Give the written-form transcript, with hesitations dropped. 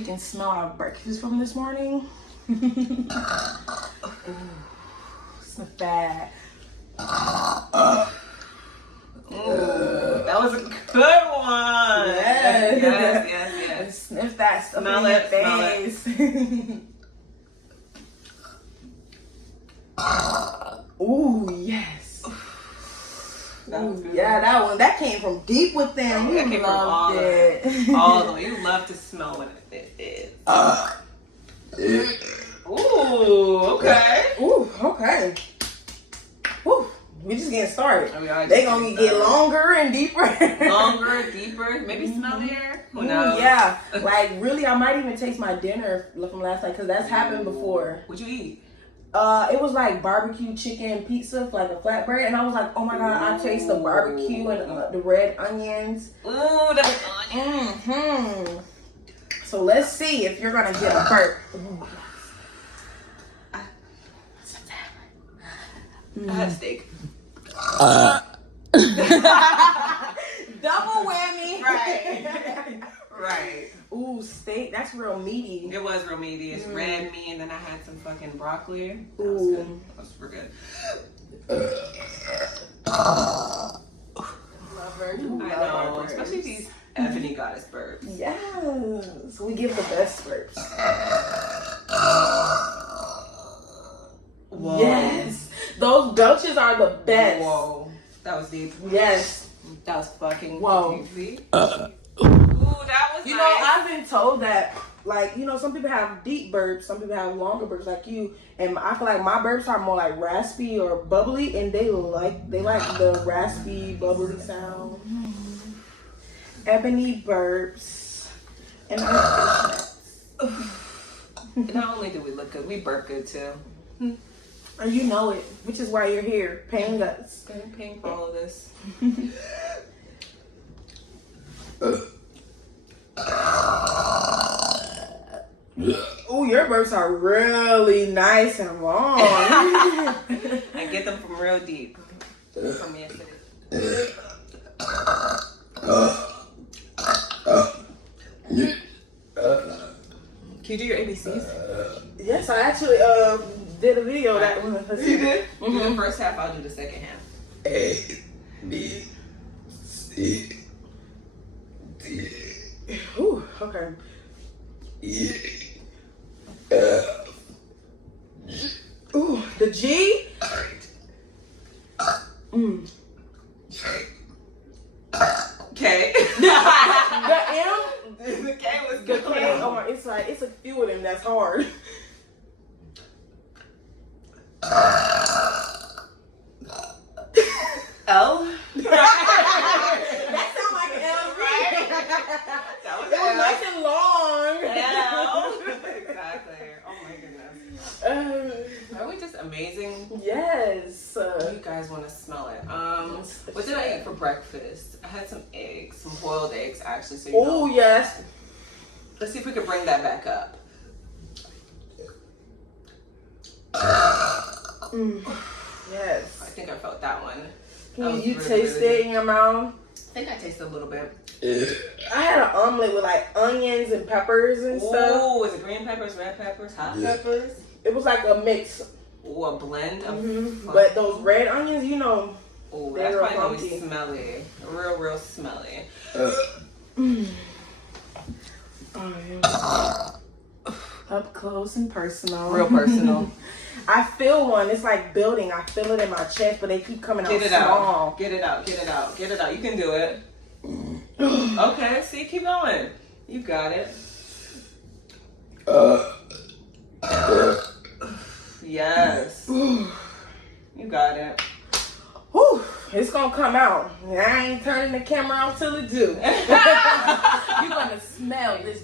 You can smell our breakfast from this morning. Sniff that. That was a good one. Yes. Sniff that stuff Smell in your it, smell it. face. Ooh, yes. That was good. Yeah, that one. That came from deep within. That You came from loved it. all the way. You love to smell when it is. Ooh, okay. Ooh, okay. Ooh, we just getting started. They gonna get longer and deeper. Longer, deeper, maybe smellier. Who knows? Ooh, yeah, like really, I might even taste my dinner from last night because that's happened before. What'd you eat? It was like barbecue chicken pizza, like a flatbread, and I was like, oh my god, I taste the barbecue and the red onions. Ooh, the onions. Mm-hmm. So let's see if you're gonna get a burp. I had steak. Double whammy. Right. Ooh, steak. That's real meaty. It was real meaty. It's red meat, and then I had some fucking broccoli. That Ooh. was good. That was super good. Lover. I know, especially these Ebony goddess burps. Yes. We give the best burps. Whoa. Yes. Those belches are the best. Whoa. That was deep. Yes. That was fucking Whoa. deep. Ooh, that was You nice. know, I've been told that, like, you know, some people have deep burps, some people have longer burps like you, and I feel like my burps are more like raspy or bubbly, and they like the raspy, bubbly sound. Ebony burps. And Not only do we look good, we burp good too. and you know it, which is why you're here, paying us. I'm paying for all of this. Ooh, your burps are really nice and long. I get them from real deep. From yesterday. Can you do your ABCs? Yes, I actually did a video that one. You did? Do the first half, I'll do the second half. A, B, C, D, Ooh, okay. E, F, Ooh, the G. K. The M. The K was The good. K. Oh my, it's like it's a few of them that's hard. L. That sounds like an L, Right? That was It was nice and long. L. Exactly. Oh my goodness. Are we just amazing? Yes. You guys want to smell it. What did I eat for breakfast? I had some eggs, some boiled eggs actually. So you Oh know. yes. Let's see if we can bring that back up. Yes. I think I felt that one. Can you taste it in your mouth? I think I tasted a little bit. I had an omelet with like onions and peppers and stuff. Ooh, is it green peppers, red peppers, hot peppers? It was like a mix. Ooh, a blend of. But those red onions, you know. Ooh, they're that's probably gonna funky. be smelly. Real smelly. Oh, yeah. Up close and personal. Real personal. I feel one. It's like building. I feel it in my chest, but they keep coming out Get it small. out. Get it out. Get it out. Get it out. You can do it. Okay, see, keep going. You got it. Yes. You got it. Whew, it's gonna come out. I ain't turning the camera off till it do. You're gonna smell this